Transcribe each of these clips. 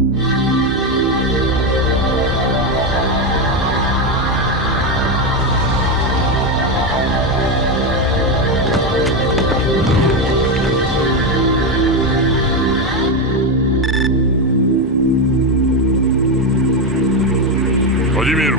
始めろ。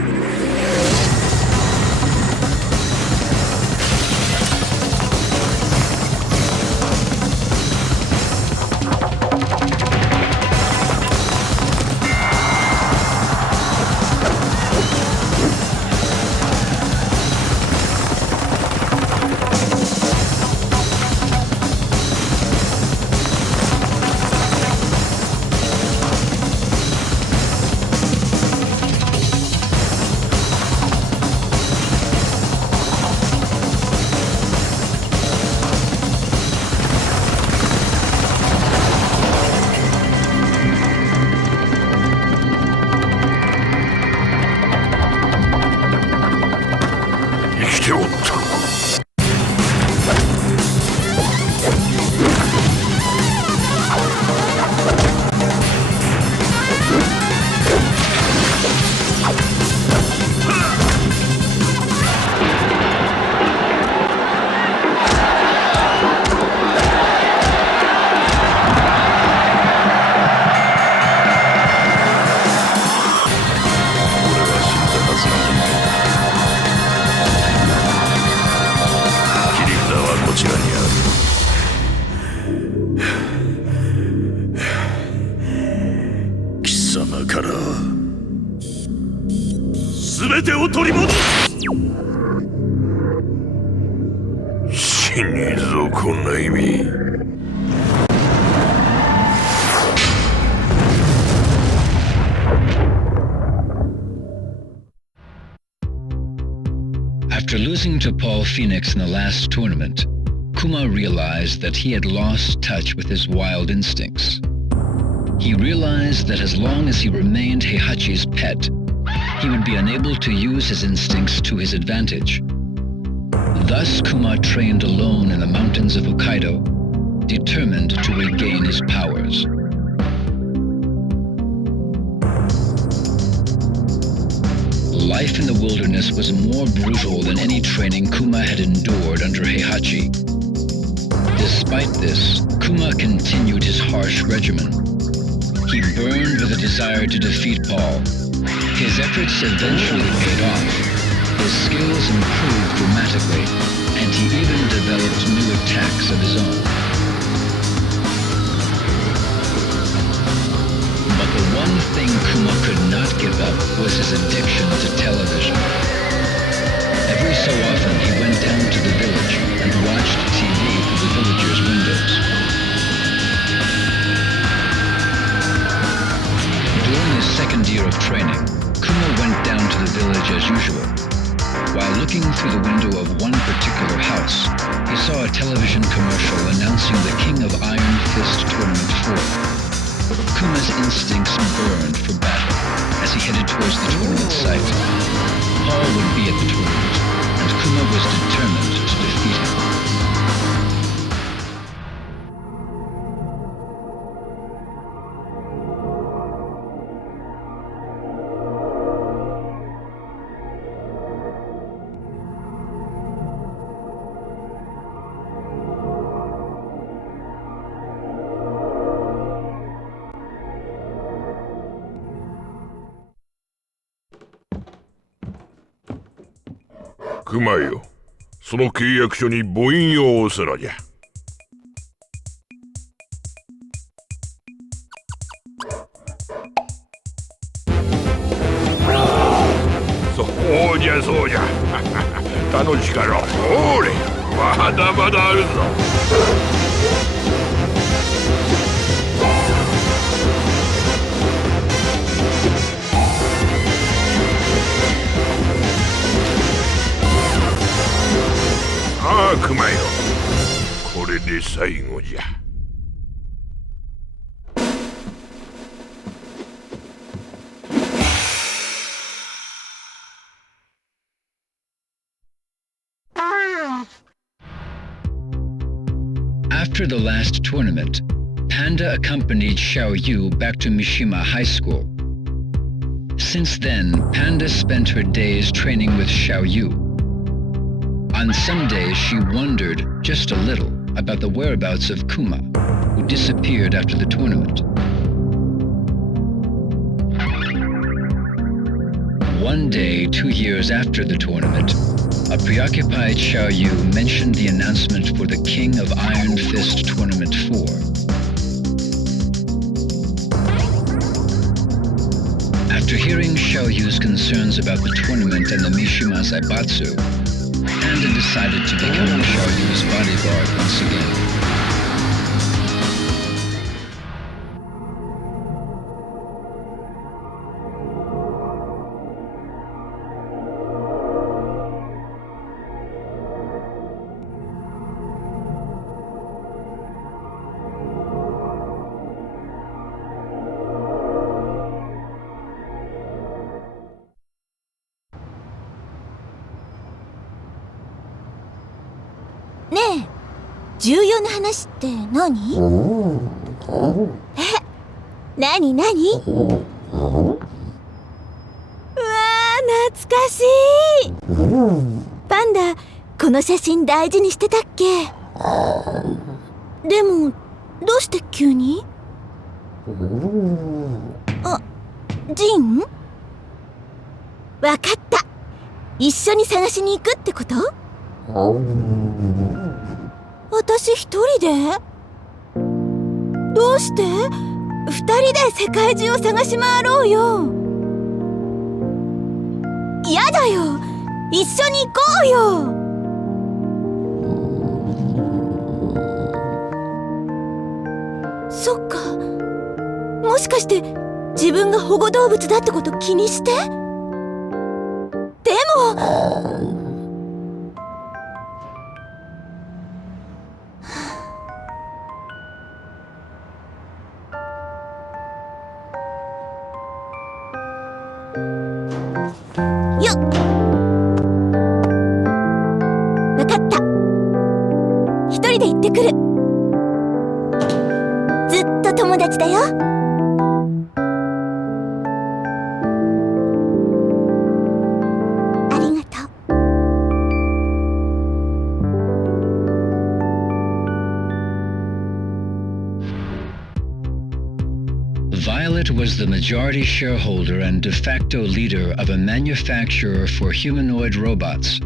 全てを取り戻す。死ねえぞこんな意味。After losing to Paul Phoenix in the last tournament, Kuma realized that he had lost touch with his wild instincts. He realized that as long as he remained Heihachi's pet, he would be unable to use his instincts to his advantage. Thus, Kuma trained alone in the mountains of Hokkaido, determined to regain his powers. Life in the wilderness was more brutal than any training Kuma had endured under Heihachi. Despite this, Kuma continued his harsh regimen. He burned with a desire to defeat Paul. His efforts eventually paid off. His skills improved dramatically, and he even developed new attacks of his own. But the one thing Kuma could not give up was his addiction to television. Every so often he went down to the village and watched TV through the villagers' windows. During his second year of training, Kuma went down to the village as usual. While looking through the window of one particular house, he saw a television commercial announcing the King of Iron Fist Tournament 4. Kuma's instincts burned for battle as he headed towards the tournament site. Paul would be at the tournament, and Kuma was determined to defeat him.熊よ、その契約書に母印を押すのじゃ。そうじゃそうじゃ。楽しかろう。おれ、まだまだあるぞ。さあ熊よ、これで最後じゃ。After the last tournament, Panda accompanied Xiaoyu back to Mishima High School. Since then, Panda spent her days training with Xiaoyu. On some days, she wondered just a little about the whereabouts of Kuma, who disappeared after the tournament. One day, 2 years after the tournament, a preoccupied Xiaoyu mentioned the announcement for the King of Iron Fist Tournament 4. After hearing Xiaoyu's concerns about the tournament and the Mishima Zaibatsu, Panda decided to become Xiaoyu's bodyguard once again.ねえ、重要な話って何？何？うわー、懐かしい。パンダ、この写真大事にしてたっけ？でも、どうして急に？あ、ジン？わかった。一緒に探しに行くってこと？私一人で？どうして？二人で世界中を探し回ろうよ。やだよ、一緒に行こうよ。そっか、もしかして自分が保護動物だってこと気にして？でもよっ、わかった。一人で行ってくる。ずっと友達だよ。ありがとう。Violet was the majority shareholder and de facto leader of a manufacturer for humanoid robots.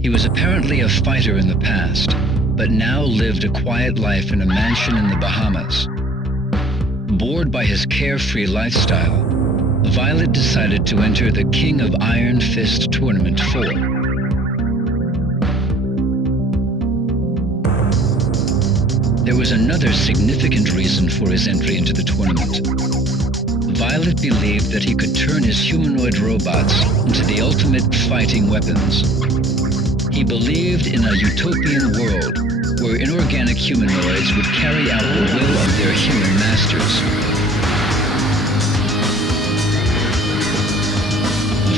He was apparently a fighter in the past, but now lived a quiet life in a mansion in the Bahamas. Bored by his carefree lifestyle, Violet decided to enter the King of Iron Fist Tournament 4. There was another significant reason for his entry into the tournament. Violet believed that he could turn his humanoid robots into the ultimate fighting weapons. He believed in a utopian world where inorganic humanoids would carry out the will of their human masters.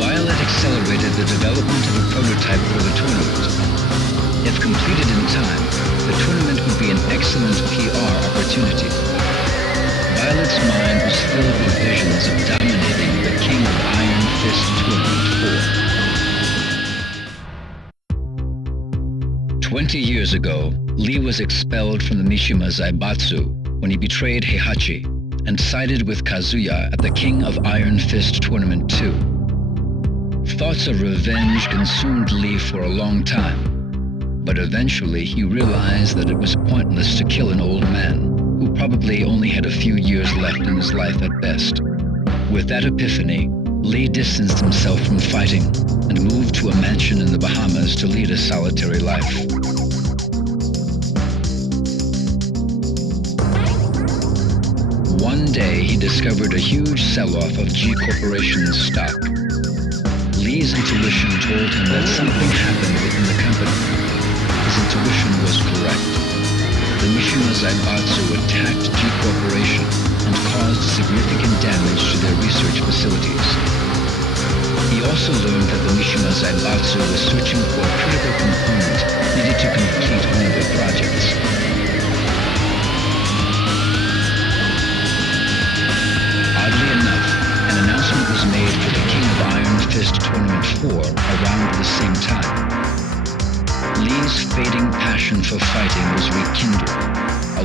Violet accelerated the development of a prototype for the tournament. If completed in time, the tournament would be an excellent PR opportunity. Violet's mind was filled with visions of dominating the King of Iron Fist Tournament 4. 20 years ago, Lee was expelled from the Mishima Zaibatsu when he betrayed Heihachi and sided with Kazuya at the King of Iron Fist Tournament 2. Thoughts of revenge consumed Lee for a long time, but eventually he realized that it was pointless to kill an old man who probably only had a few years left in his life at best. With that epiphany, Lee distanced himself from fighting and moved to a mansion in the Bahamas to lead a solitary life. One day, he discovered a huge sell-off of G Corporation's stock. Lee's intuition told him that something happened within the company. His intuition was correct. The Mishima Zaibatsu attacked G Corporation and caused significant damage to their research facilities. He also learned that the Mishima Zaibatsu was searching for a critical component needed to complete one of their projects. was made for the King of Iron Fist Tournament 4 around the same time. Lei's fading passion for fighting was rekindled,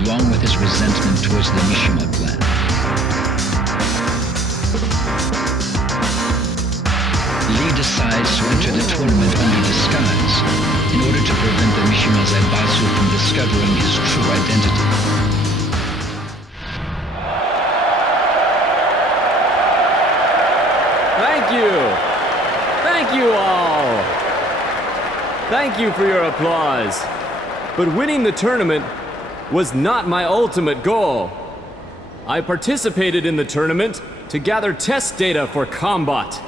along with his resentment towards the Mishima clan. Lei decides to enter the tournament under disguise in order to prevent the Mishima Zaibatsu from discovering his true identity. Thank you! Thank you all! Thank you for your applause. But winning the tournament was not my ultimate goal. I participated in the tournament to gather test data for combat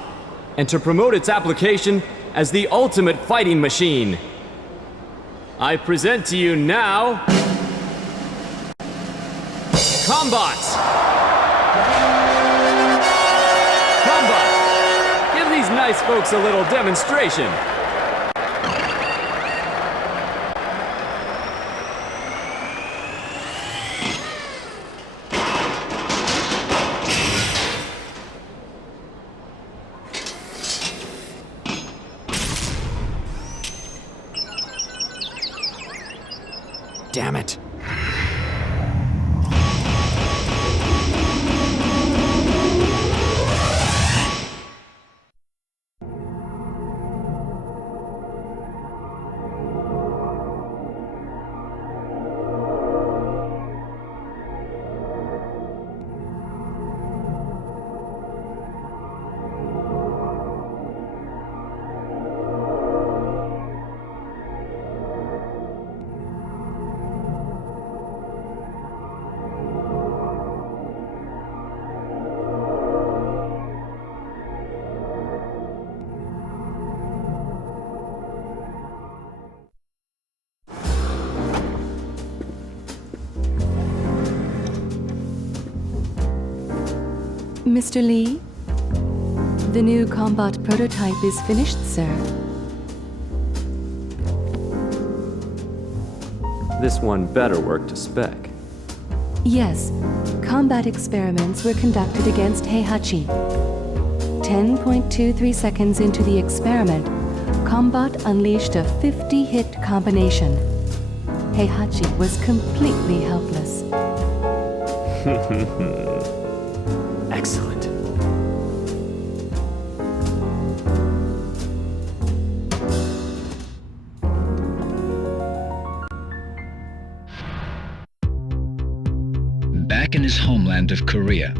and to promote its application as the ultimate fighting machine. I present to you now... Combat! Combat! Give these nice folks a little demonstration. Damn it. Mr. Lee, the new combat prototype is finished, sir. This one better work to spec. Yes, combat experiments were conducted against Heihachi. 10.23 seconds into the experiment, combat unleashed a 50-hit combination. Heihachi was completely helpless. Excellent. Back in his homeland of Korea,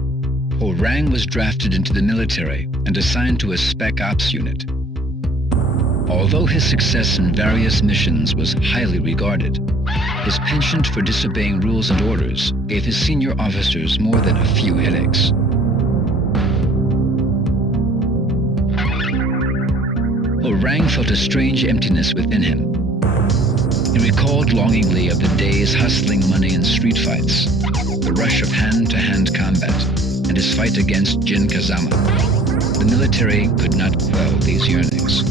Hwoarang was drafted into the military and assigned to a Spec Ops unit. Although his success in various missions was highly regarded, his penchant for disobeying rules and orders gave his senior officers more than a few headaches. Hwoarang felt a strange emptiness within him. He recalled longingly of the days hustling money in street fights, the rush of hand-to-hand combat, and his fight against Jin Kazama. The military could not quell these yearnings.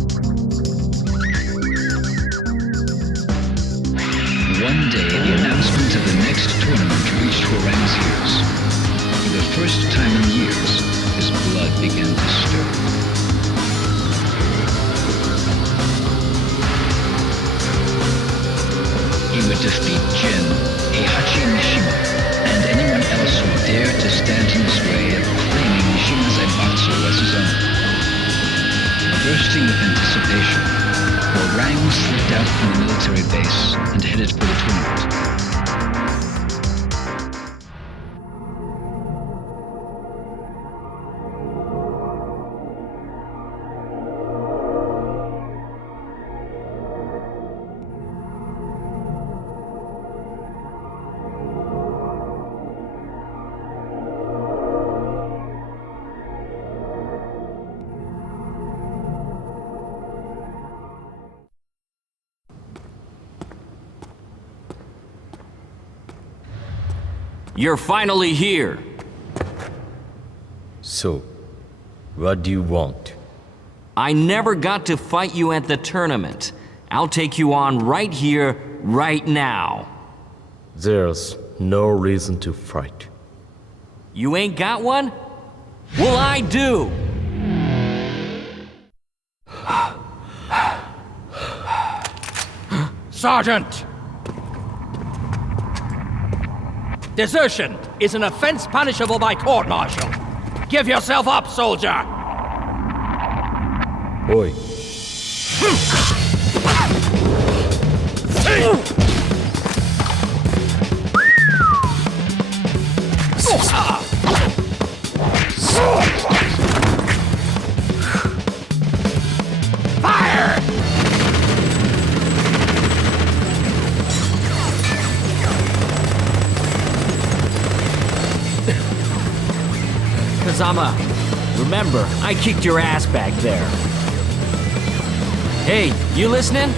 One day, the announcement of the next tournament reached Hwoarang's ears. For the first time in years, his blood began to stir. He would defeat Jin, Heihachi Mishima, and anyone else who dared to stand in his way of claiming Mishima Zaibatsu as his own. Bursting with anticipation, Hwoarang slipped out from the military base and headed for the tournament. You're finally here. So, what do you want? I never got to fight you at the tournament. I'll take you on right here, right now. There's no reason to fight. You ain't got one? Well, I do! Sergeant! Desertion is an offense punishable by court-martial. Give yourself up, soldier! Oi. Fire! Kazama, remember, I kicked your ass back there. Hey, you listening?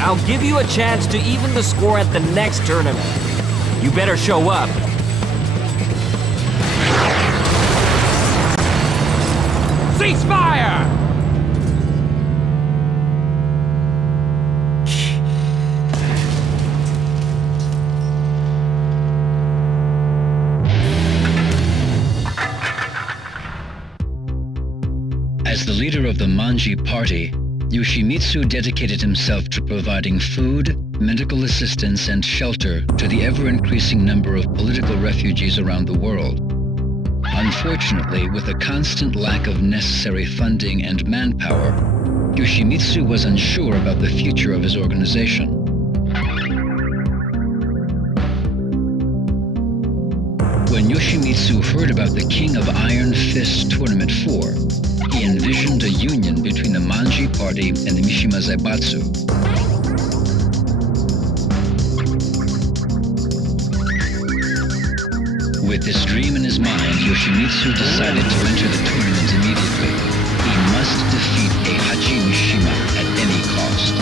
I'll give you a chance to even the score at the next tournament. You better show up. Ceasefire! As the leader of the Manji party, Yoshimitsu dedicated himself to providing food, medical assistance, and shelter to the ever-increasing number of political refugees around the world. Unfortunately, with a constant lack of necessary funding and manpower, Yoshimitsu was unsure about the future of his organization. When Yoshimitsu heard about the King of Iron Fist Tournament 4, he envisioned a union between the Manji party and the Mishima Zaibatsu. With this dream in his mind, Yoshimitsu decided to enter the tournament immediately. He must defeat Heihachi Mishima at any cost.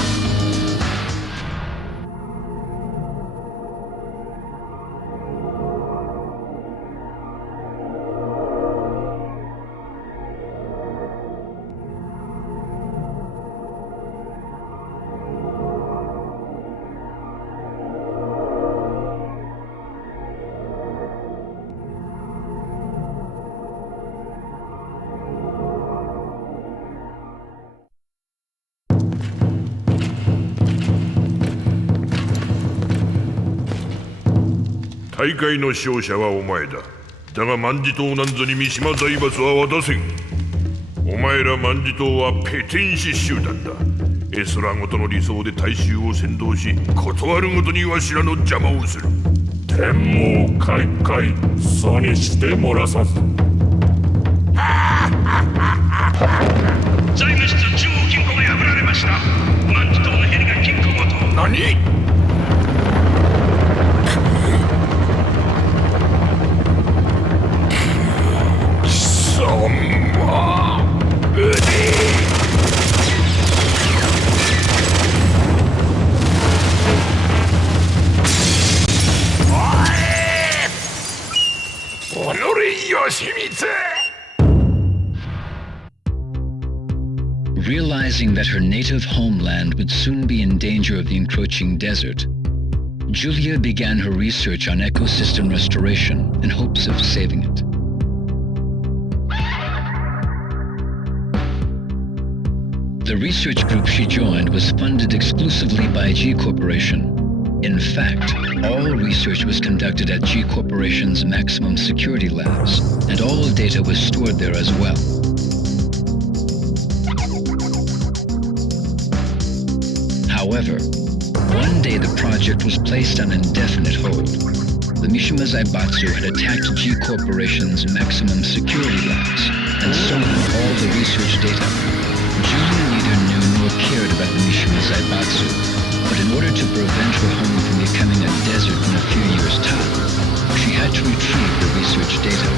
大会の勝者はお前だ。だが万事島なんぞに三島財閥は渡せん。お前ら万事島はペテン師集団だ。エスラごとの理想で大衆を先導し、断るごとにわしらの邪魔をする。天網開会、そにしてもらさず。財務室中央金庫が破られました。万事島のヘリが金庫ごと。何？Realizing that her native homeland would soon be in danger of the encroaching desert, Julia began her research on ecosystem restoration in hopes of saving it. The research group she joined was funded exclusively by G Corporation. In fact, all research was conducted at G Corporation's maximum security labs, and all data was stored there as well. However, one day the project was placed on indefinite hold. The Mishima Zaibatsu had attacked G Corporation's maximum security labs and stolen all the research data. Julia neither knew nor cared about the Mishima Zaibatsu, but in order to prevent her home from becoming a desert in a few years' time, she had to retrieve the research data.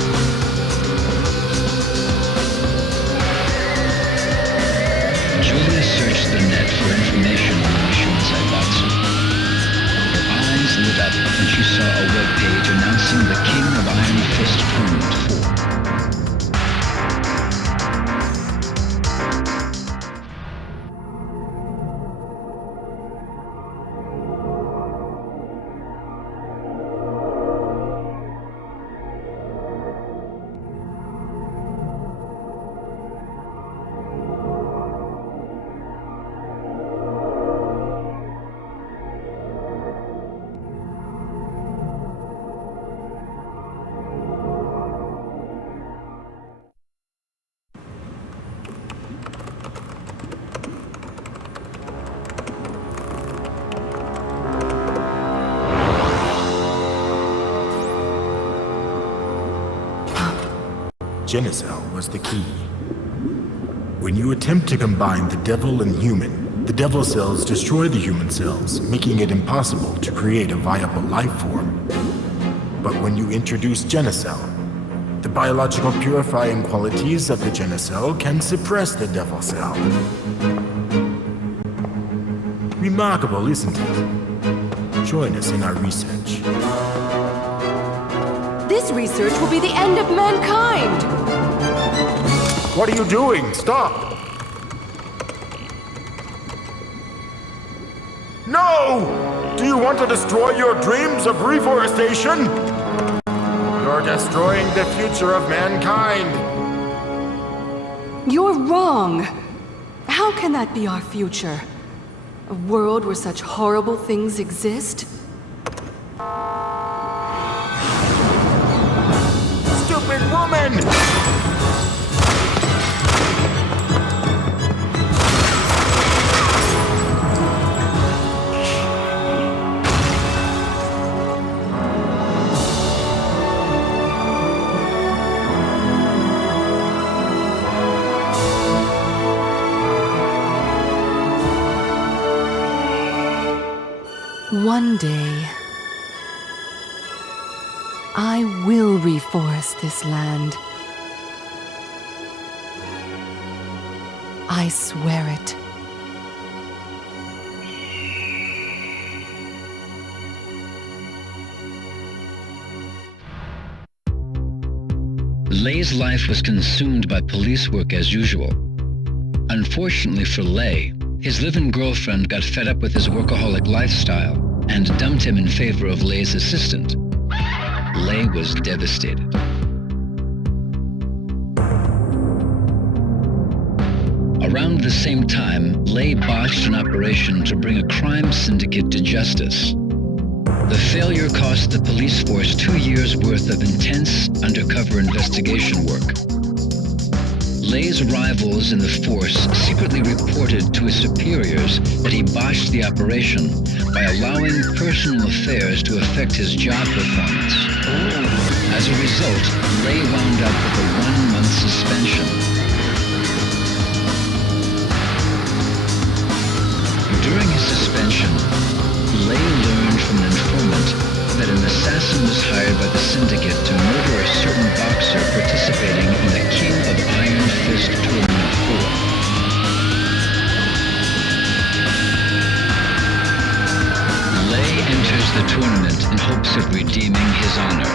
Julia searched the net for information on the Mishima Zaibatsu. Her eyes lit up when she saw a web page announcing the King of Iron Fist Tournament 4. Genocell was the key. When you attempt to combine the devil and human, the devil cells destroy the human cells, making it impossible to create a viable life form. But when you introduce Genocell, the biological purifying qualities of the Genocell can suppress the devil cell. Remarkable, isn't it? Join us in our research. This research will be the end of mankind! What are you doing? Stop! No! Do you want to destroy your dreams of reforestation? You're destroying the future of mankind! You're wrong! How can that be our future? A world where such horrible things exist? Stupid woman! One day, I will reforest this land. I swear it. Lei's life was consumed by police work as usual. Unfortunately for Lei, his live-in girlfriend got fed up with his workaholic lifestyle and dumped him in favor of Lei's assistant. Lei was devastated. Around the same time, Lei botched an operation to bring a crime syndicate to justice. The failure cost the police force 2 years' worth of intense undercover investigation work. Lei's rivals in the force secretly reported to his superiors that he botched the operation by allowing personal affairs to affect his job performance. As a result, Lei wound up with a 1-month suspension. During his suspension, Lei learned from an informant that an assassin was hired by the syndicate to murder a certain boxer participating in the King of Iron Fist Tournament 4. Lei enters the tournament in hopes of redeeming his honor.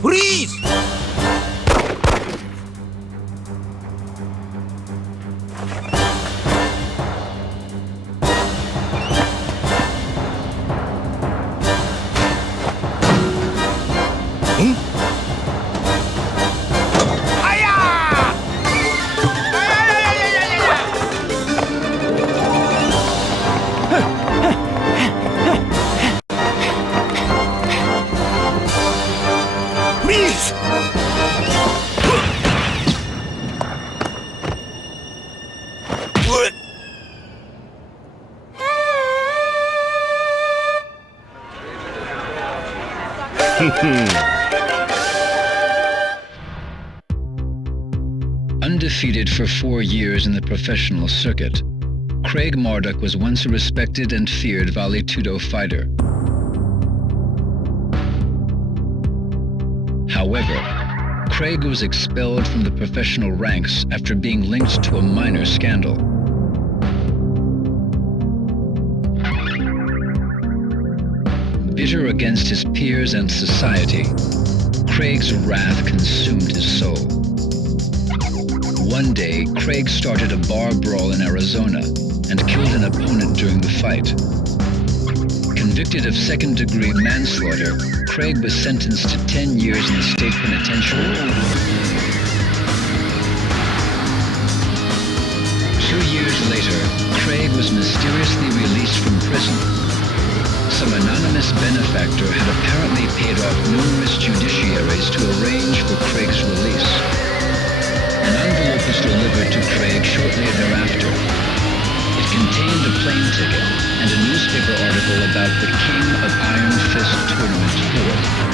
Freeze! Undefeated for 4 years in the professional circuit, Craig Marduk was once a respected and feared Vale Tudo fighter. However, Craig was expelled from the professional ranks after being linked to a minor scandal. Bitter against his peers and society, Craig's wrath consumed his soul. One day, Craig started a bar brawl in Arizona and killed an opponent during the fight. Convicted of second-degree manslaughter, Craig was sentenced to 10 years in the state penitentiary. 2 years later, Craig was mysteriously released from prison. Some anonymous benefactor had apparently paid off numerous judiciaries to arrange for Craig's release. An envelope was delivered to Craig shortly thereafter. It contained a plane ticket and a newspaper article about the King of Iron Fist Tournament 4.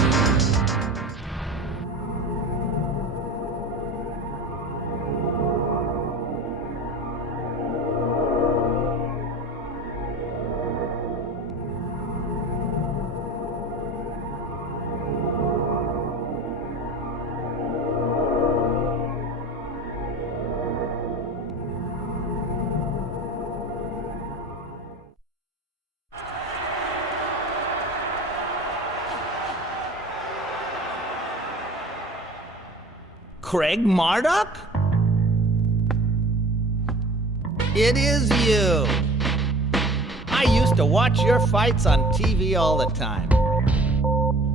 Craig Marduk? It is you. I used to watch your fights on TV all the time.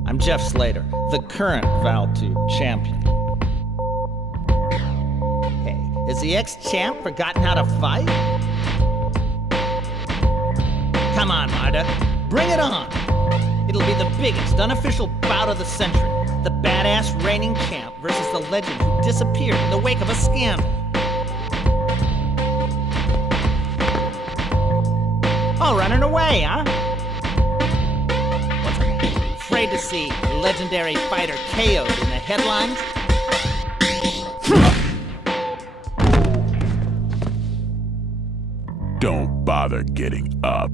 I'm Jeff Slater, the current Val2 champion. Hey, has the ex-champ forgotten how to fight? Come on, Marduk, bring it on. It'll be the biggest unofficial bout of the century. The badass reigning champ versus the legend who disappeared in the wake of a scandal. All running away, huh? What's that? Afraid to see legendary fighter KO'd in the headlines? Don't bother getting up.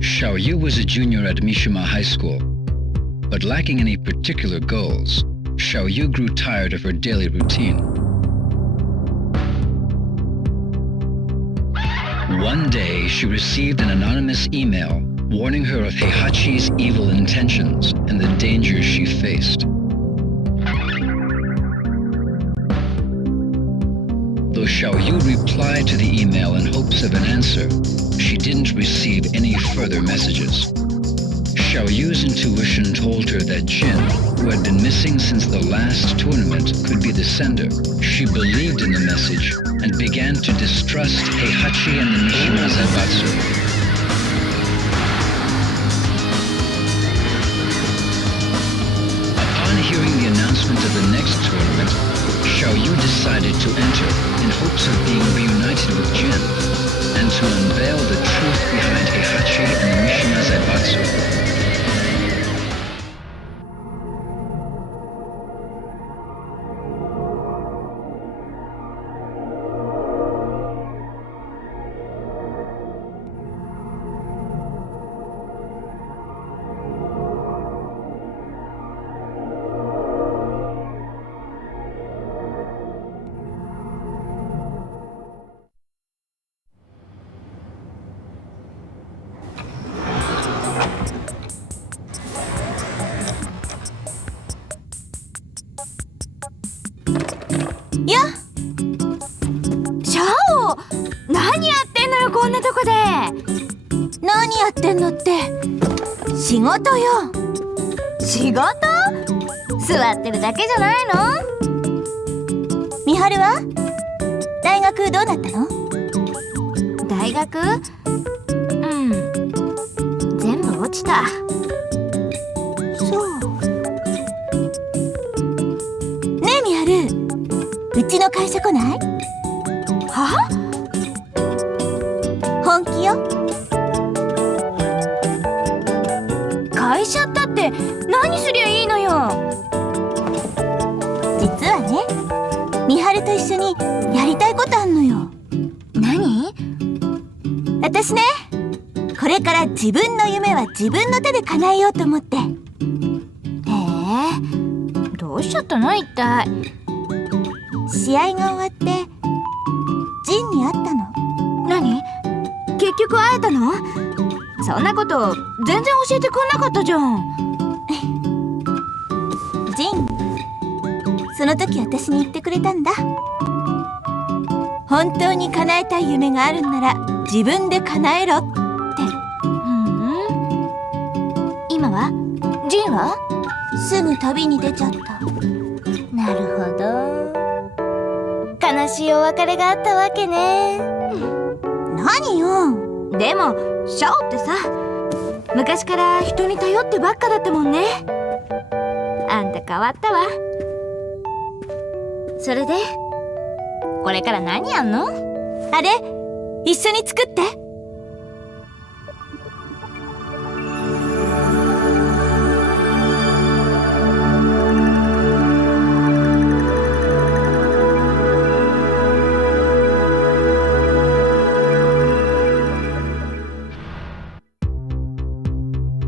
Xiaoyu was a junior at Mishima High School, but lacking any particular goals, Xiaoyu grew tired of her daily routine. One day, she received an anonymous email warning her of Heihachi's evil intentions and the dangers she faced. Though Xiaoyu replied to the email in hopes of an answer, she didn't receive any further messages. Xiaoyu's intuition told her that Jin, who had been missing since the last tournament, could be the sender. She believed in the message and began to distrust Heihachi and the Mishima Zaibatsu. Upon hearing the announcement of the next tournament, Xiaoyu decided to enter in hopes of being reunited with Jin and to unveil the truth behind Heihachi and the Mishima Zaibatsu.仕事よ。仕事？座ってるだけじゃないの？美晴は？大学どうなったの？大学？全部落ちた。そう。ねえ美晴、うちの会社来ない？は？本気よ。会社ったって何すりゃいいのよ。実はね、美晴と一緒にやりたいことあんのよ。何？私ね、これから自分の夢は自分の手で叶えようと思って。どうしちゃったの一体。試合が終わってジンに会ったの。何？結局会えたの？そんなこと全然教えてくんなかったじゃん。ジン。その時私に言ってくれたんだ。本当に叶えたい夢があるんなら自分で叶えろって。今はジンはすぐ旅に出ちゃった。なるほど、悲しいお別れがあったわけね。何よ。でもシャオってさ、昔から人に頼ってばっかだったもんね。あんた変わったわ。それでこれから何やんの？あれ一緒に作って。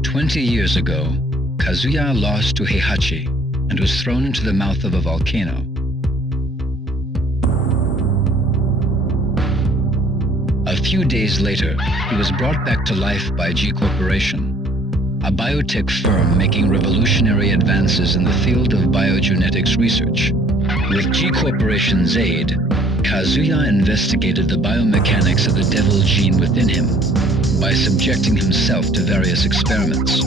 20 years ago, Kazuya lost to Heihachi and was thrown into the mouth of a volcano. A few days later, he was brought back to life by G Corporation, a biotech firm making revolutionary advances in the field of biogenetics research. With G Corporation's aid, Kazuya investigated the biomechanics of the devil gene within him by subjecting himself to various experiments.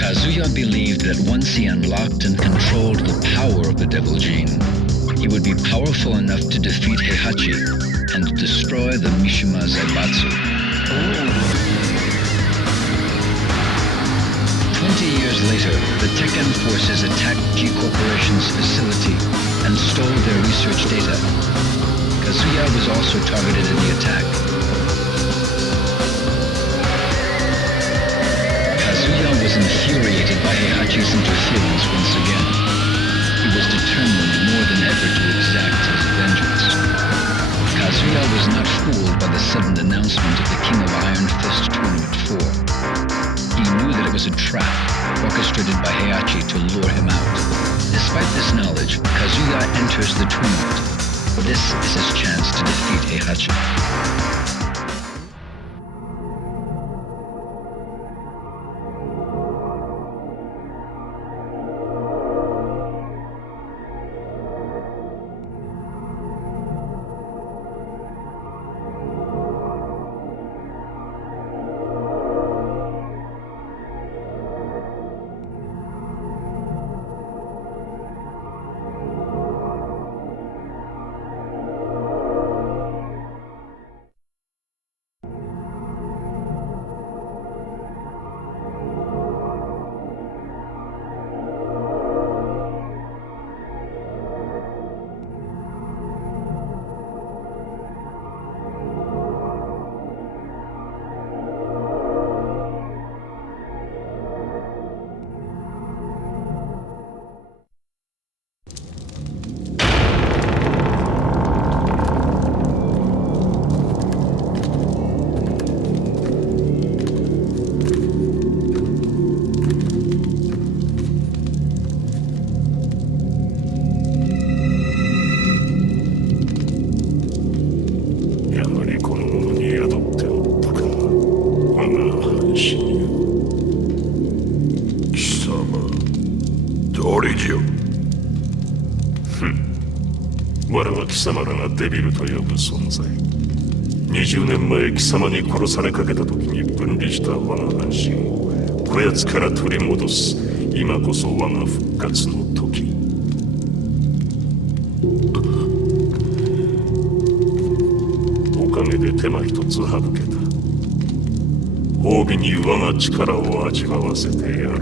Kazuya believed that once he unlocked and controlled the power of the devil gene, he would be powerful enough to defeat Heihachi and destroy the Mishima Zaibatsu. 20 years later, the Tekken Forces attacked G Corporation's facility and stole their research data. Kazuya was also targeted in the attack. Kazuya was infuriated by Heihachi's interference once again. He was determined more than ever to exact his vengeance. Kazuya was not fooled by the sudden announcement of the King of Iron Fist Tournament 4. He knew that it was a trap orchestrated by Heihachi to lure him out. Despite this knowledge, Kazuya enters the tournament. This is his chance to defeat Heihachi.貴様らがデビルと呼ぶ存在。20年前貴様に殺されかけた時に分離した我が半身をこやつから取り戻す。今こそ我が復活の時。おかげで手間一つ省けた。褒美に我が力を味わわせてやろう。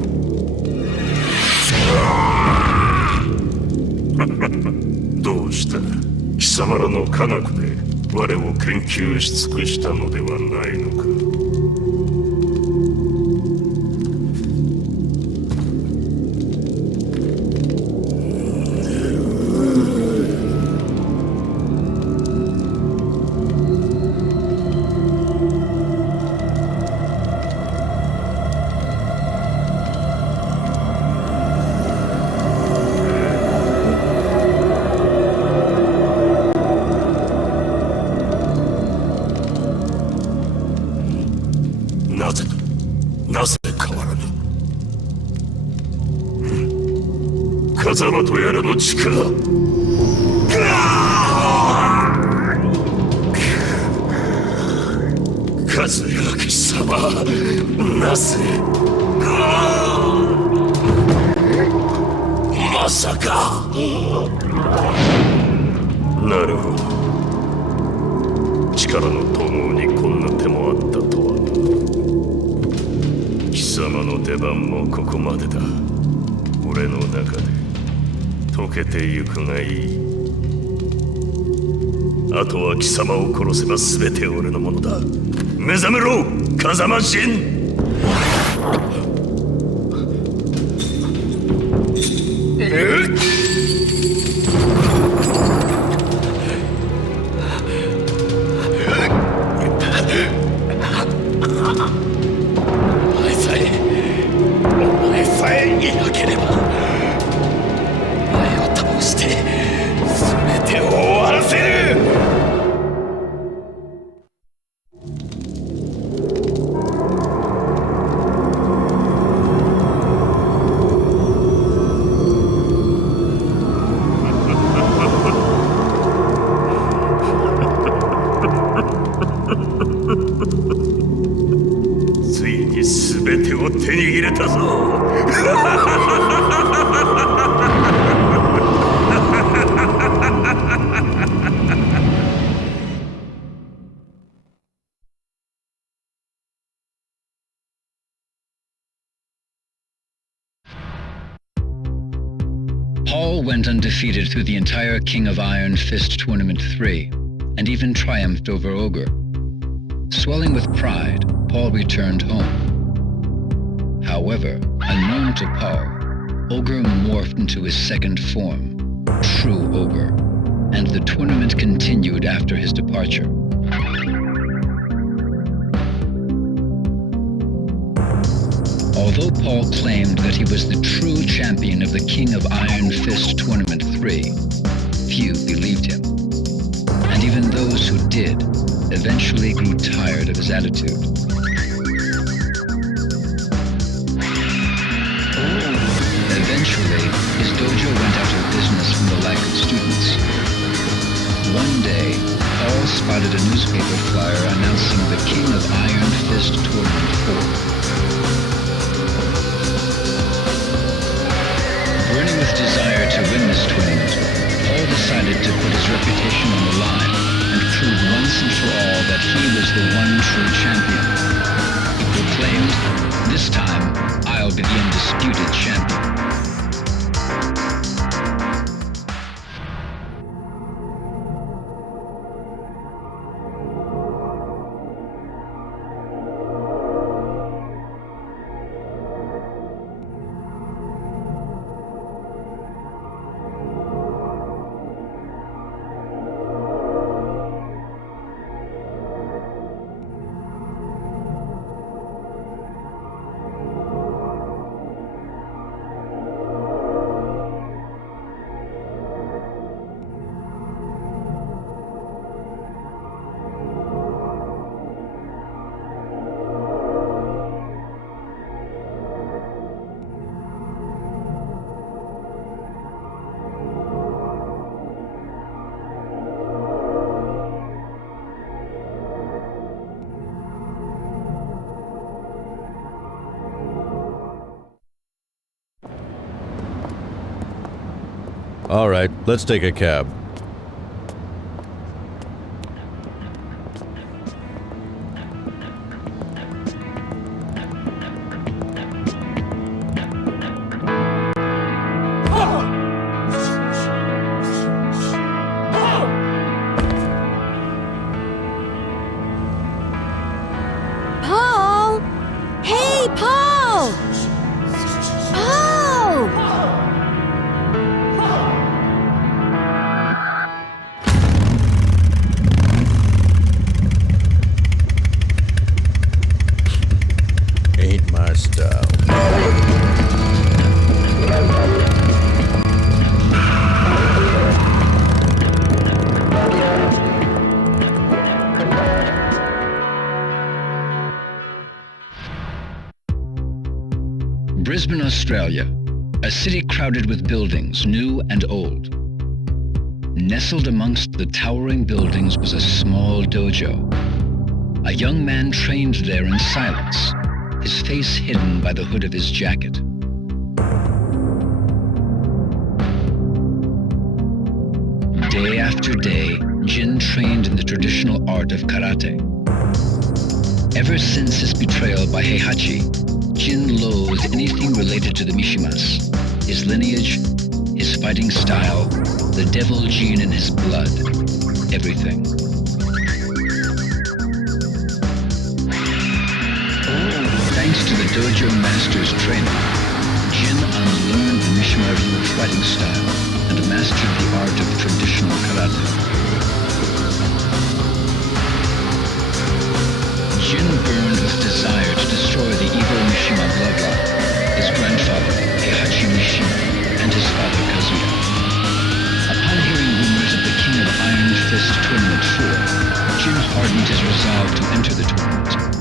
どうした？貴様らの科学で我を研究し尽くしたのではないのか。ザマとやらの力。和明様、なぜ。まさか。なるほど。力の統合にこんな手もあったとはな。貴様の出番もここまでだ。俺の中で溶けてゆくがいい。あとは貴様を殺せば全て俺のものだ。目覚めろ、風間陣。お前さえいなければ、お前を倒して全てを終わらせる。ついに全てを手に入れたぞ。Paul went undefeated through the entire King of Iron Fist Tournament 3, and even triumphed over Ogre. Swelling with pride, Paul returned home. However, unknown to Paul, Ogre morphed into his second form, True Ogre, and the tournament continued after his departure. Although Paul claimed that he was the true champion of the King of Iron Fist Tournament 3, few believed him. And even those who did eventually grew tired of his attitude. Eventually, his dojo went out of business from the lack of students. One day, Paul spotted a newspaper flyer announcing the King of Iron Fist Tournament 4. Burning with desire to win this tournament, Paul decided to put his reputation on the line and prove once and for all that he was the one true champion. He proclaimed, "This time, I'll be the undisputed champion." All right, let's take a cab. Paul! Hey, Paul! Paul! Ain't my style. Brisbane, Australia, A city crowded with buildings, new and old. Nestled amongst the towering buildings was a small dojo. A young man trained there in silence, his face hidden by the hood of his jacket. Day after day, Jin trained in the traditional art of karate. Ever since his betrayal by Heihachi, Jin loathed anything related to the Mishimas. His lineage, his fighting style, the devil gene in his blood, everything. Thanks to the dojo master's training, Jin unlearned the Mishima Ryu fighting style and mastered the art of traditional karate. Jin burned with desire to destroy the evil Mishima bloodline, his grandfather, Heihachi Mishima, and his father, Kazuya. Upon hearing rumors of the King of Iron Fist Tournament 4, Jin hardened his resolve to enter the tournament.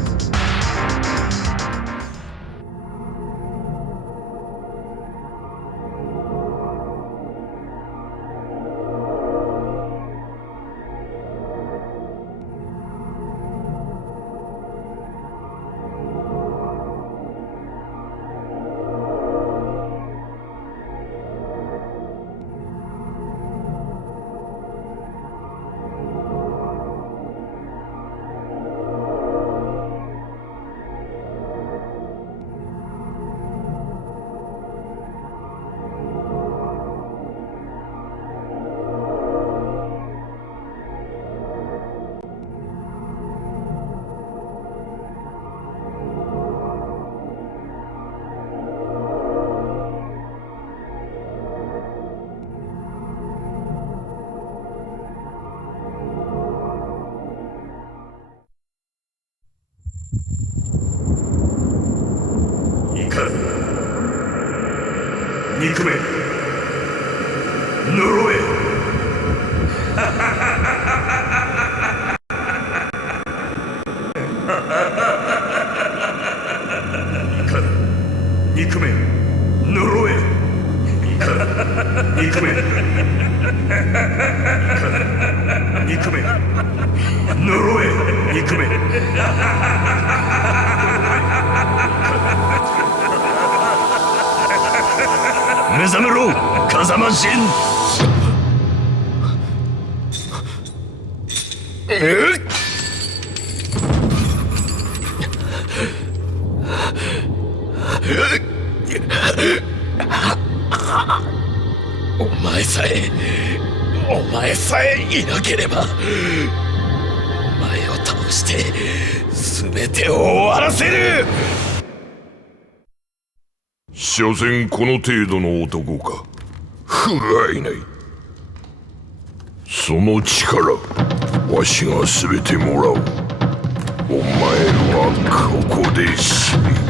憎め呪え憎め呪え憎め憎め呪え憎め目覚めろ風間陣お前さえいなければお前を倒して全てを終わらせる所詮この程度の男か不甲斐ないその力わしが全てもらおうお前はここで死ね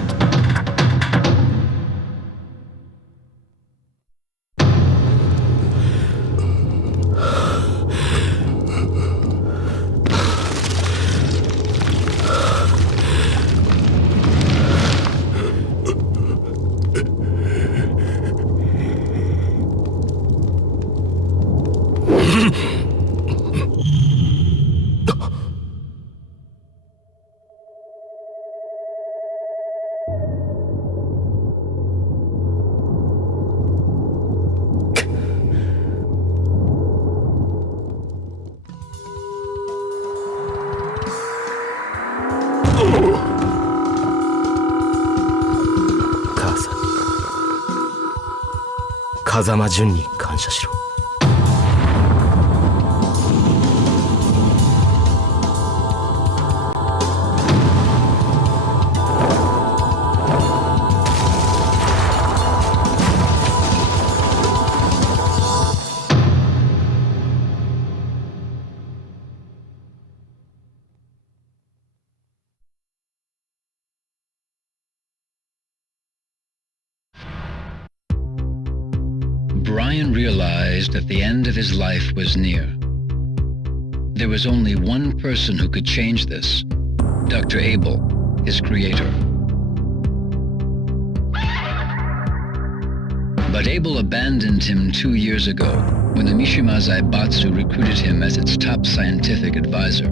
風間淳に感謝しろBrian realized that the end of his life was near. There was only one person who could change this, Dr. Abel, his creator. But Abel abandoned him 2 years ago when the Mishima Zaibatsu recruited him as its top scientific advisor.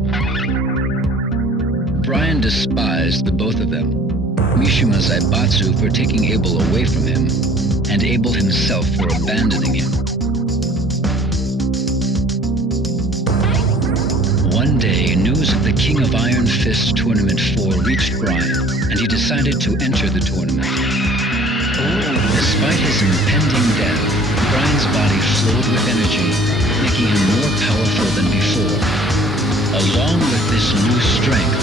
Brian despised the both of them, Mishima Zaibatsu for taking Abel away from him, and Abel himself for abandoning him. One day, news of the King of Iron Fist Tournament 4 reached Brian, and he decided to enter the tournament. Despite his impending death, Brian's body flowed with energy, making him more powerful than before. Along with this new strength,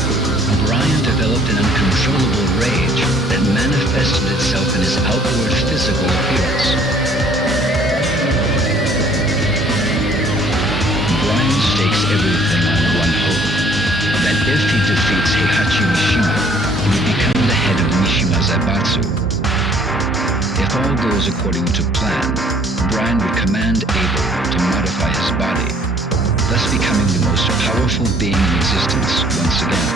Brian developed an uncontrollable rage that manifested itself in his outward physical appearance. Brian stakes everything on one hope, that if he defeats Heihachi Mishima, he would become the head of Mishima Zaibatsu. If all goes according to plan, Brian would command Abel to modify his body, thus becoming the most powerful being in existence once again.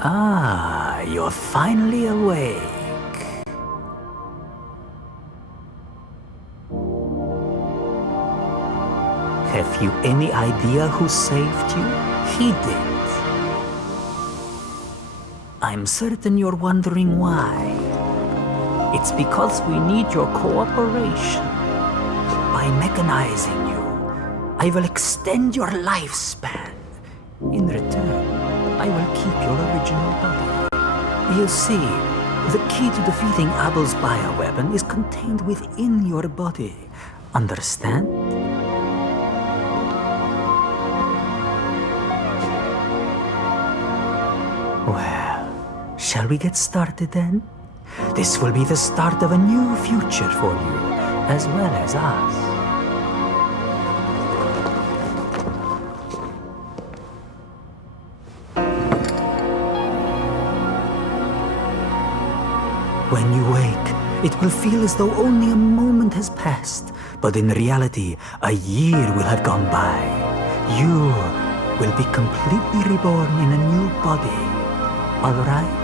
Ah, you're finally awake. Have you any idea who saved you? He did. I'm certain you're wondering why. It's because we need your cooperation. By mechanizing you, I will extend your lifespan. In return, I will keep your original body. You see, the key to defeating Abel's bioweapon is contained within your body. Understand? Well, shall we get started then? This will be the start of a new future for you, as well as us. When you wake, it will feel as though only a moment has passed, but in reality, a year will have gone by. You will be completely reborn in a new body, all right?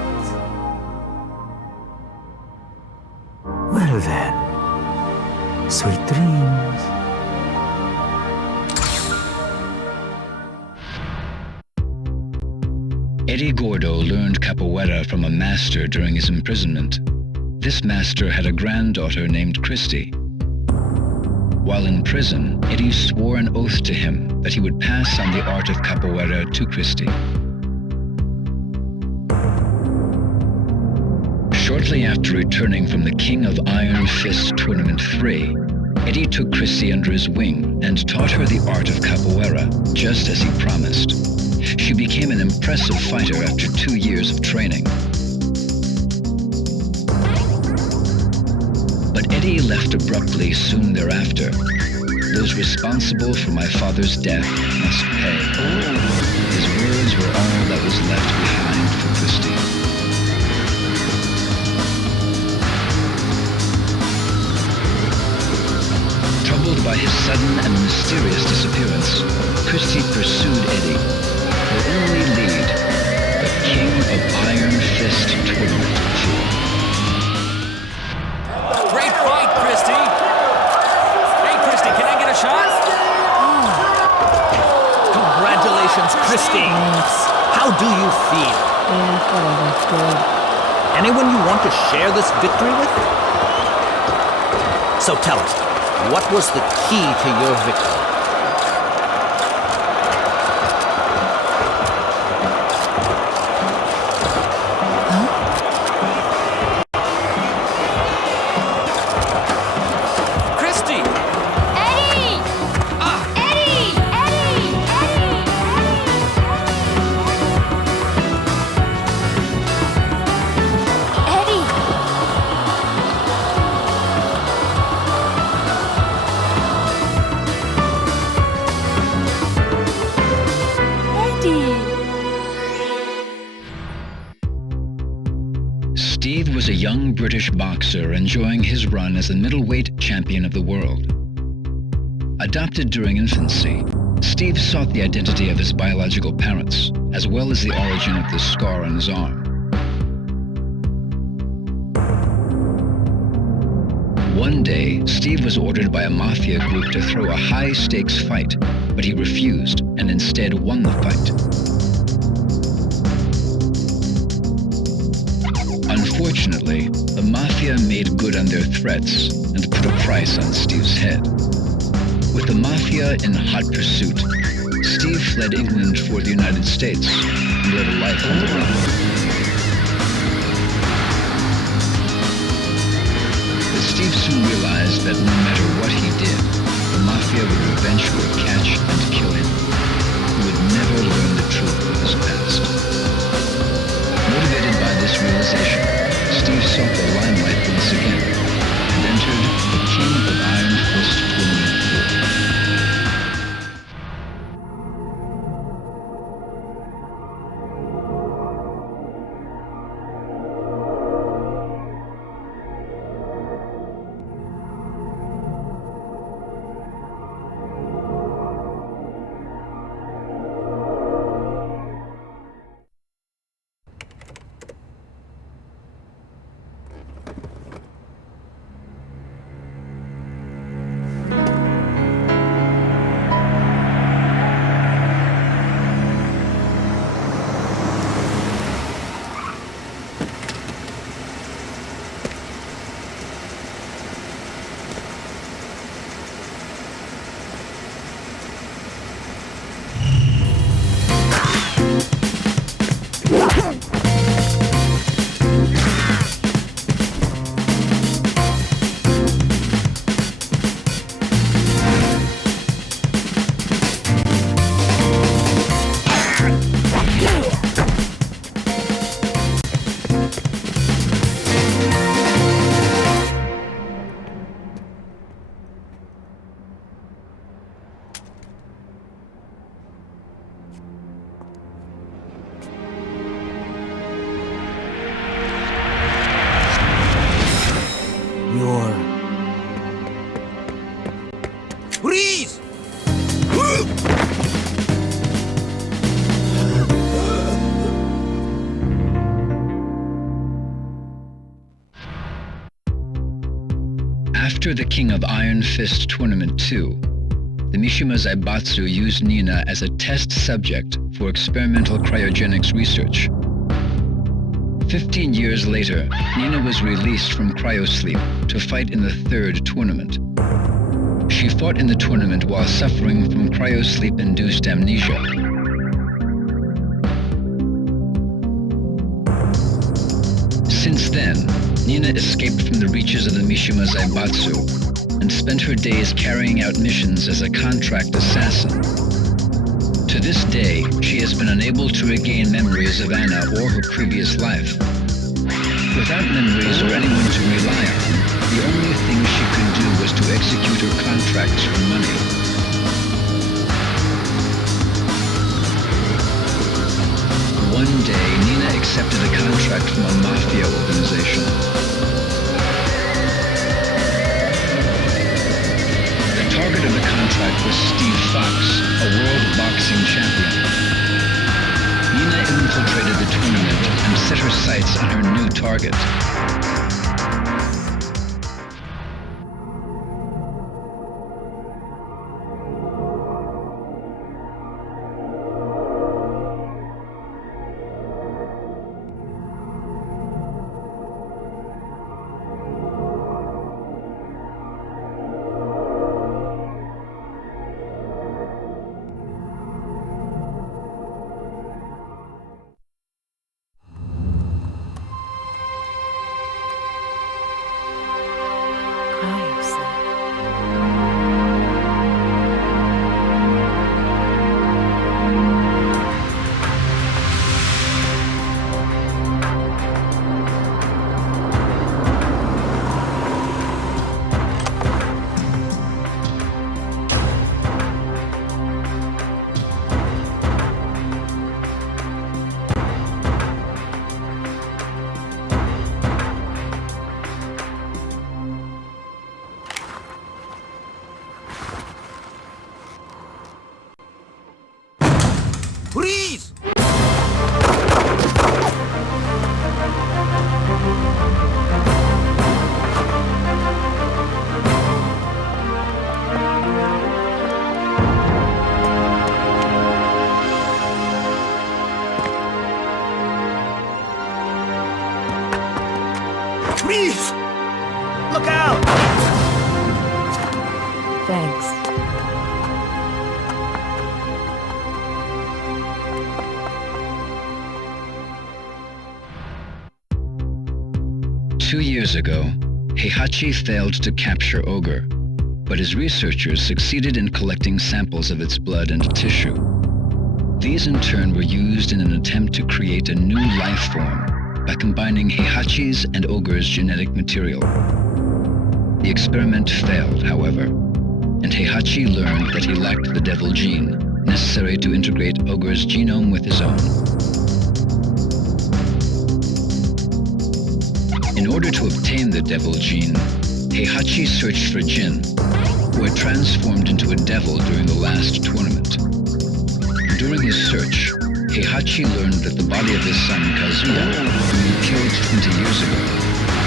Well then, sweet dreams. Eddie Gordo learned capoeira from a master during his imprisonment. This master had a granddaughter named Christy. While in prison, Eddie swore an oath to him that he would pass on the art of capoeira to Christy. Shortly after returning from the King of Iron Fist Tournament 3, Eddie took Christy under his wing and taught her the art of capoeira, just as he promised. She became an impressive fighter after 2 years of training. But Eddie left abruptly soon thereafter. Those responsible for my father's death must pay. His words were all that was left behind for Christy. Troubled by his sudden and mysterious disappearance, Christy pursued Eddie. Her only lead, the King of Iron Fist Tournament 4. Great fight, Christy! Hey, Christy, can I get a shot? Congratulations, Christy! How do you feel? Anyone you want to share this victory with? So tell us, what was the key to your victory? Christy! Eddie! Ah! Eddie! Steve was a young British boxer enjoying his run as the middleweight champion of the world. Adopted during infancy, Steve sought the identity of his biological parents, as well as the origin of the scar on his arm. One day, Steve was ordered by a mafia group to throw a high-stakes fight, but he refused and instead won the fight. Unfortunately, the mafia made good on their threats and put a price on Steve's head. With the mafia in hot pursuit, Steve fled England for the United States and led a life on the run. But Steve soon realized that no matter what he did, the mafia would eventually catch and kill him. He would never learn the truth of his past. Motivated by this realization, Steve sought the limelight once again and entered the King of Iron Fist Tournament 4. Freeze! After the King of Iron Fist Tournament 2, the Mishima Zaibatsu used Nina as a test subject for experimental cryogenics research. 15 years later, Nina was released from cryosleep to fight in the third tournament. She fought in the tournament while suffering from cryosleep-induced amnesia. Since then, Nina escaped from the reaches of the Mishima Zaibatsu and spent her days carrying out missions as a contract assassin. To this day, she has been unable to regain memories of Anna or her previous life. Without memories or anyone to rely on, the only thing she could do was to execute her contracts for money. One day, Nina accepted a contract from a mafia organization. The target of the contract was Steve Fox, a world boxing champion. Nina infiltrated the tournament and set her sights on her new target. Freeze! 'Freeze! Look out! Thanks. Two years ago, Heihachi failed to capture Ogre, but his researchers succeeded in collecting samples of its blood and tissue. These in turn were used in an attempt to create a new life form by combining Heihachi's and Ogre's genetic material. The experiment failed, however, and Heihachi learned that he lacked the devil gene necessary to integrate Ogre's genome with his own. In order to obtain the devil gene, Heihachi searched for Jin, who had transformed into a devil during the last tournament. During his search, Heihachi learned that the body of his son Kazuya, whom he killed 20 years ago,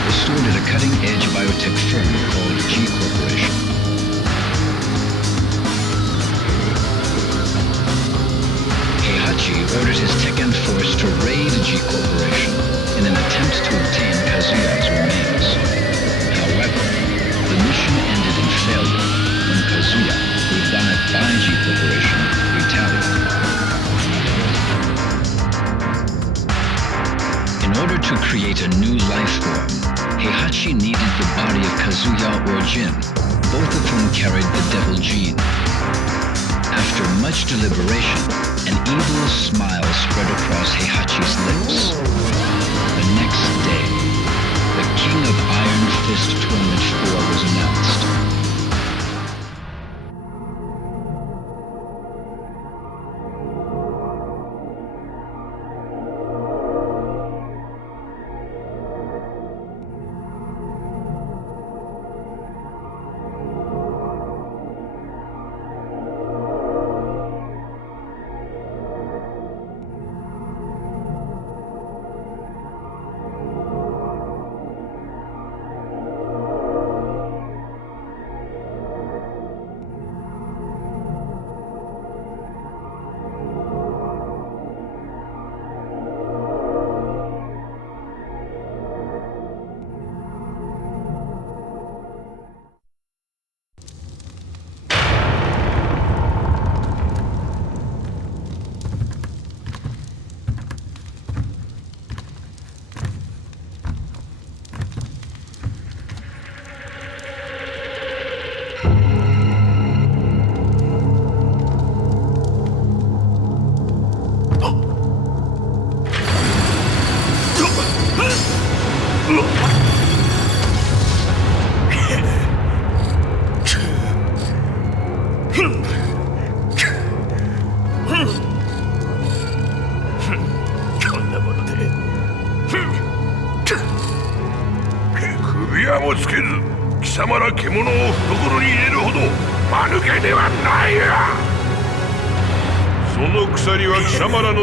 was stored at a cutting-edge biotech firm called G Corporation. Heihachi ordered his Tekken Force to raid G Corporation in an attempt to obtain Kazuya's remains. However, the mission ended in failure when Kazuya, revived by G Corporation, retaliated. In order to create a new life form, Heihachi needed the body of Kazuya or Jin, both of whom carried the devil gene. After much deliberation, an evil smile spread across Heihachi's lips. The next day, the King of Iron Fist Tournament 4 was announced.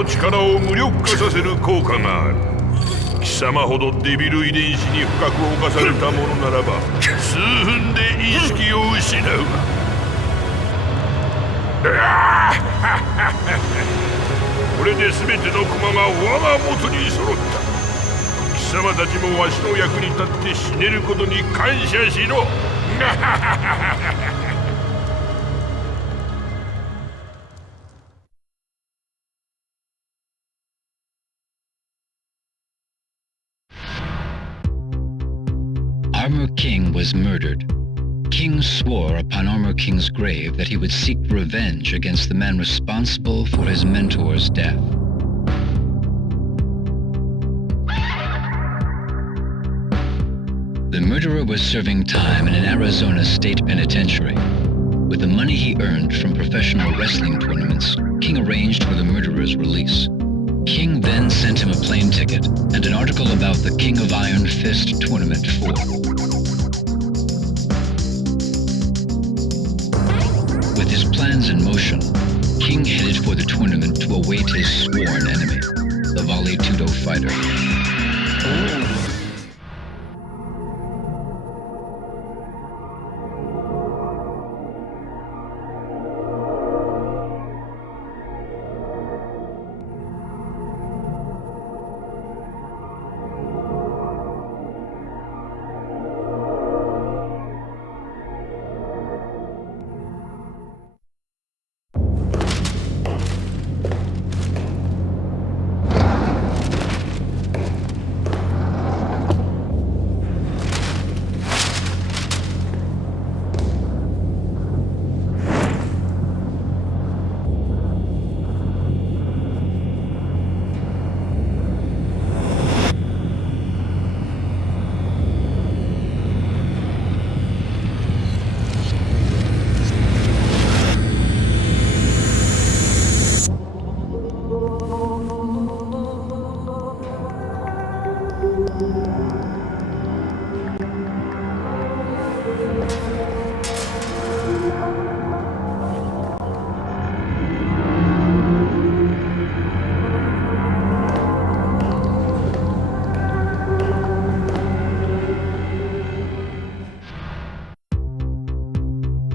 力を無力化させる効果がある。貴様ほどデビル遺伝子に深く侵されたものならば数分で意識を失うわ。これで全ての駒が我が元に揃った。貴様たちもわしの役に立って死ねることに感謝しろ。Armor King was murdered. King swore upon Armor King's grave that he would seek revenge against the man responsible for his mentor's death. The murderer was serving time in an Arizona state penitentiary. With the money he earned from professional wrestling tournaments, King arranged for the murderer's release. King then sent him a plane ticket and an article about the King of Iron Fist Tournament 4. With his plans in motion, King headed for the tournament to await his sworn enemy, the Volley Tudo fighter.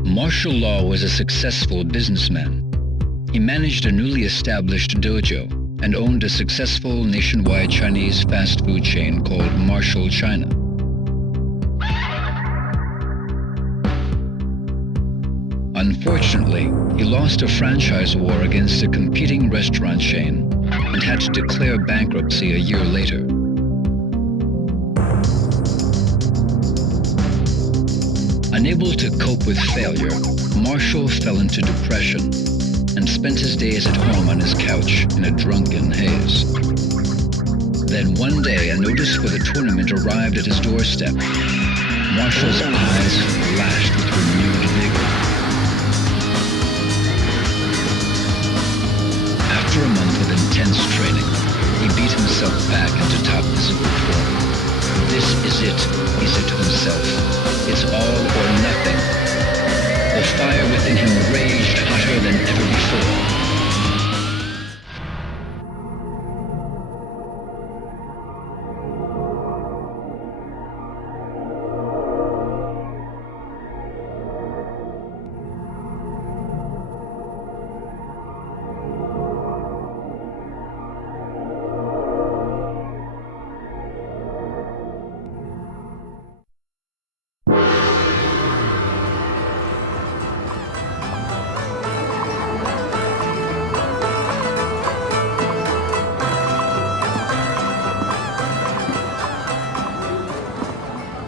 Martial Law was a successful businessman. He managed a newly established dojo and owned a successful nationwide Chinese fast food chain called Martial China. Unfortunately, he lost a franchise war against a competing restaurant chain and had to declare bankruptcy a year later. Unable to cope with failure, Marshall fell into depression and spent his days at home on his couch in a drunken haze. Then one day, a notice for the tournament arrived at his doorstep. Marshall's eyes flashed with renewed vigor. After a month of intense training, he beat himself back into top physical form. This is it, he said to himself. It's all or nothing. The fire within him raged hotter than ever before.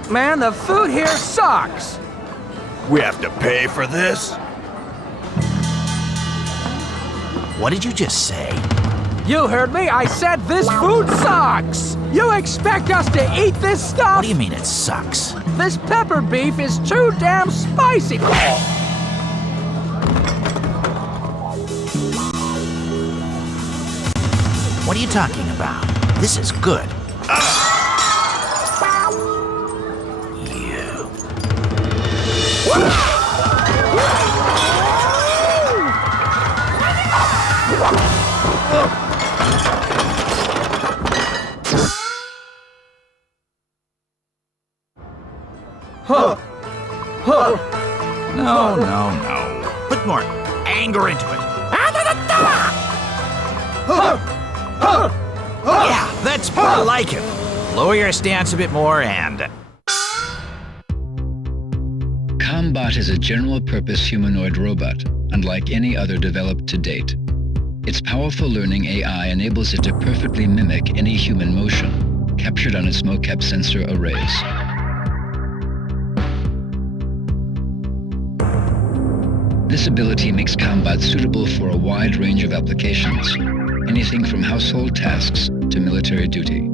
Man, the food here sucks! We have to pay for this? What did you just say? You heard me, I said this food sucks! You expect us to eat this stuff? What do you mean it sucks? This pepper beef is too damn spicy! What are you talking about? This is good. No. Put more anger into it. Yeah, that's more like it. Lower your stance a bit more and... Combot is a general-purpose humanoid robot, unlike any other developed to date. Its powerful learning AI enables it to perfectly mimic any human motion, captured on its mocap sensor arrays. This ability makes Combot suitable for a wide range of applications, anything from household tasks to military duty.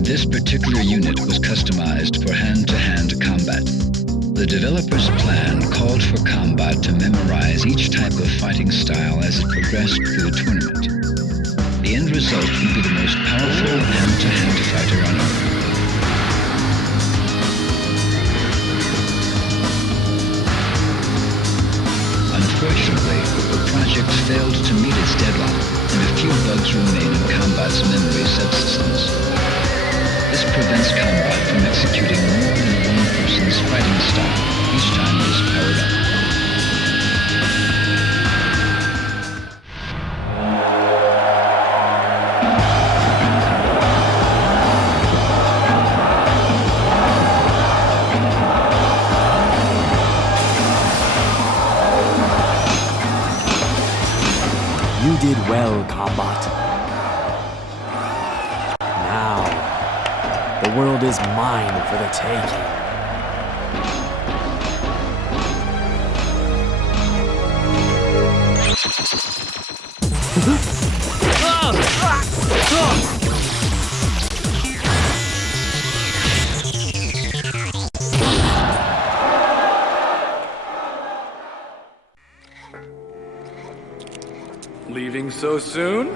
This particular unit was customized for hand-to-hand combat. The developer's plan called for Combot to memorize each type of fighting style as it progressed through the tournament. The end result would be the most powerful hand-to-hand fighter on Earth. Unfortunately, the project failed to meet its deadline, and a few bugs remain in Combat's memory subsystems. This prevents Combat from executing more than one person's fighting style each time it is powered up. You did well, Combat. Now, the world is mine for the taking. Leaving so soon?